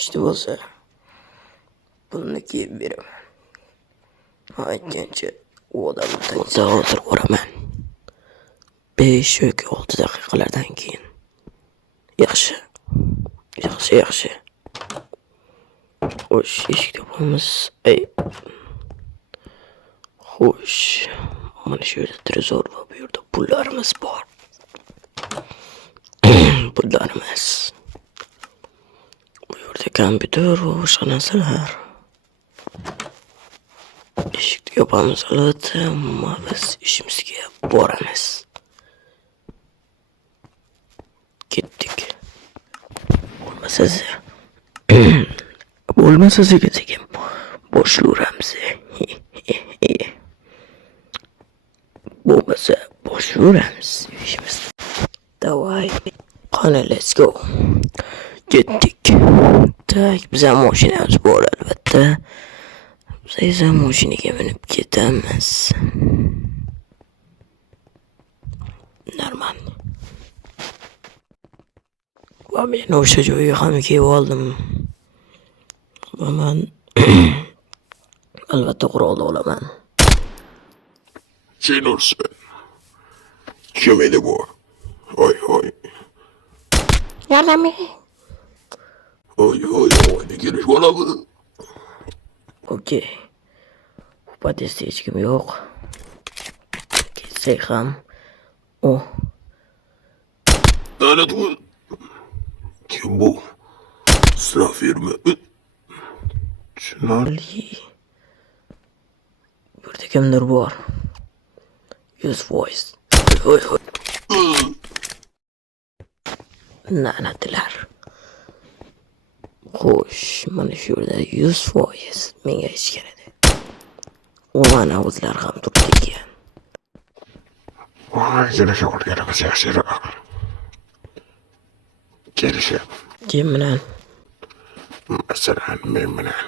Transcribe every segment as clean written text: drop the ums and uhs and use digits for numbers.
İşte bo'lsa pulni kiyib beraman. Aytgancha u odamni tanisa hozir o'raman. 5 yoki 6 daqiqalardan keyin. Yaxshi. Xo'sh, eshik topamiz. Xo'sh, mana shu yerda trezor va bu yerda pullarimiz bor. Pullarimiz. Bu yerda kompyuter va boshqa narsalar. Eshikni yopamiz albatta, ammo biz ishimizga boramiz. Ketdik. Bo'lmasa sekin boshlayveramiz. Bo'lmasa boshlayveramiz ishimizni. Davay. Qani, let's go. Ketdik. Tak, bizning mashinamiz bor albatta. Biz esa mashinaga minib ketamiz. Normal. Va men o'sha joyga ham kelib oldim. Va men albatta qurolni olaman. Sen olsun. Kim edi bu? Oy. Yardım edin. Oy, ne geliş bana bu? Okey. Bu patatesde hiç kim yok. Gitsek ham. O. Lanet bu. Kim bu? Silah verme. Şunlar. Burada kimdir var? 100%. Oy. Lanetler. Xo'sh, mana shu yerda 100% menga hech keladi. U mana o'zlar ham turibdi ekan. Vay, gelişe ol, gelişe yaşayalım. Gelişe. Kim bilan? Mesela men bilan.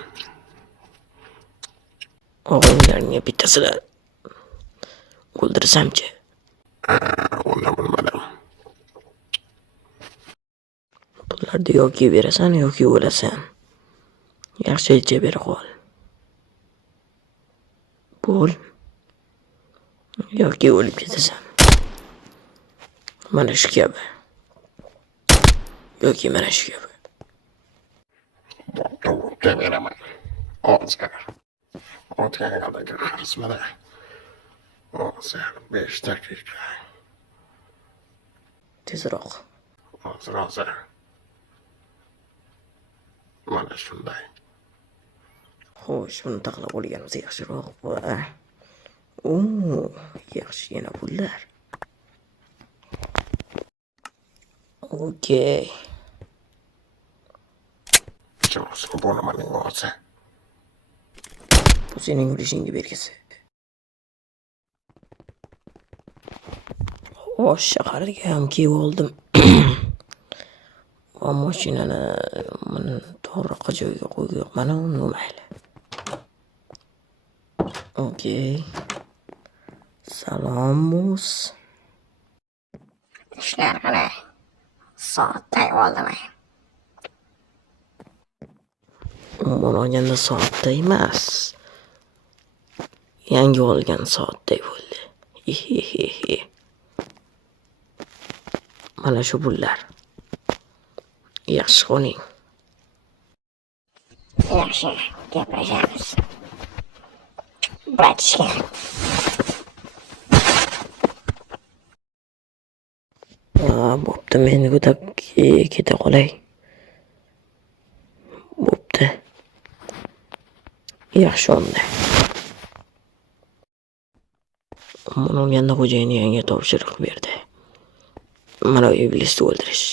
O'g'illarga bittasini o'ldirsamchi? Uni bilmadim. Pullarni yoki berasan yoki o'lasan. Yaxshicha bera qol. Pul yoki o'lib ketasan. Mana shu kabi. Yoki mana shu kabi. Doğru veremem. Otgar kadar karizmada. 5 dakika. Tezroq. Hazır. Mana shunday. Xo'sh, buni taxlab olganimiz yaxshiroq. Yaxshi yana pullar. Okey. Çoğusu bu numaranın olsa. Bu senin gülüşünün belgisi. Xo'sh, shaharga ham kelib oldim. Va mashinani mana to'g'ri joyga qo'yib, mana uni mayli. Okey. Salomuz. İşler qalay? Soatday oldimi? Umuman olganda soatda emas. Yangi olgan soatday bo'ldi. Mana shu pullar. Yaxshi qo'ning. Yaxshi, gaplashamiz. Bratishka. Bo'pti, men ko'tab keta qolay. Bo'pti. Yaxshi unda. Umuman olganda xo'jayin yangi topshiriq berdi. Mana iblisni o'ldirish.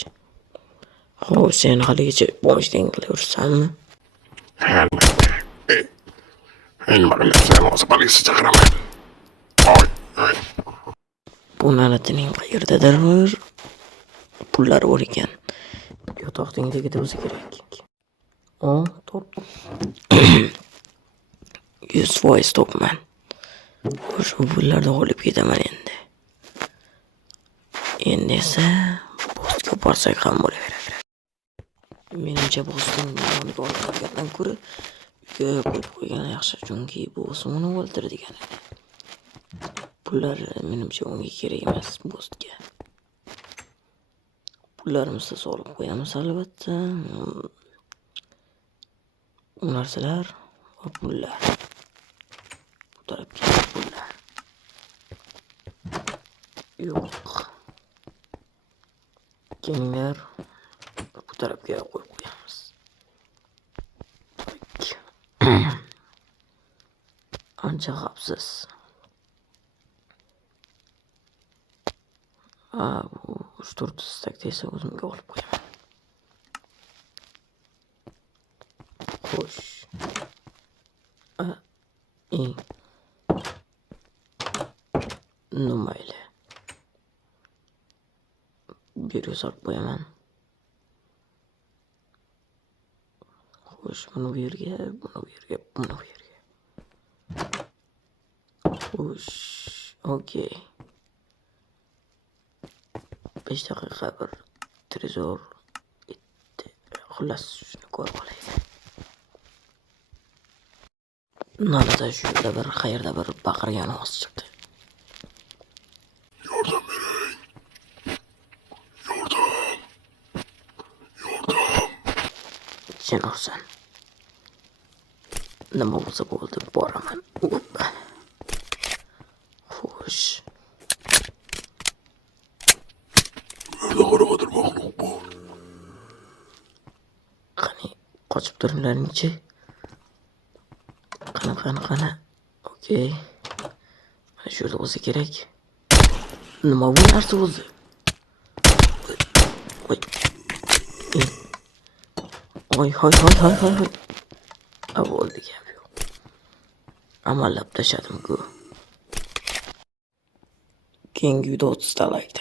Xo'sh, sen haligacha boshdan qilaversanmi? En magnetism olsa polisi chaqiraman. Oy. Bu nalatining qayerdadir pullar bor ekan. Yotoqning tagida bo'lsa kerak. Top. 100% topman. Shu pullarni olib ketaman endi. Endi esa postga borsak ham bo'laveradi. Menimcha bossning yoniga olib qo'ygandan ko'ra uyga qo'yib qo'ygan yaxshi, chunki boss uni o'ldiradigan edi. Pullar menimcha unga kerak emas bossga. Pullarimizni solib qo'yamiz albatta. Bu narsalar va pullar. Bu tarafga pullar. Yo'q. Kelinglar. Bu tarafga qo'yib qo'yamiz. Ancha xavfsiz. Bu 3-4 stakda esa o'zimga olib qo'yaman. Xo'sh. Mayli. Bu yerga solib qo'yaman. Xo'sh, buni bu yerga, buni bu yerga, buni bu yerga. Xo'sh, okey. 5 daqiqa bir trezor etdi. Xullas shuni ko'rib olaylik. Narada shu yerda bir qayerda bir baqirgan ovoz chiqdi. Yordam bering. Yordam. Yordam. Sen ursan. Nima bo'lsa bo'ldi, boraman. Xo'sh. Yerda qanaqadir maxluq bor. Qani, qochib turinglar-chi. Qani. Okey. Mana shu yerda bo'lsa kerak. Nima bu narsa o'zi? Voy. Hoy. Bo'ldi gap yo'q. Amallab tashladim-ku. Keyingi videoda like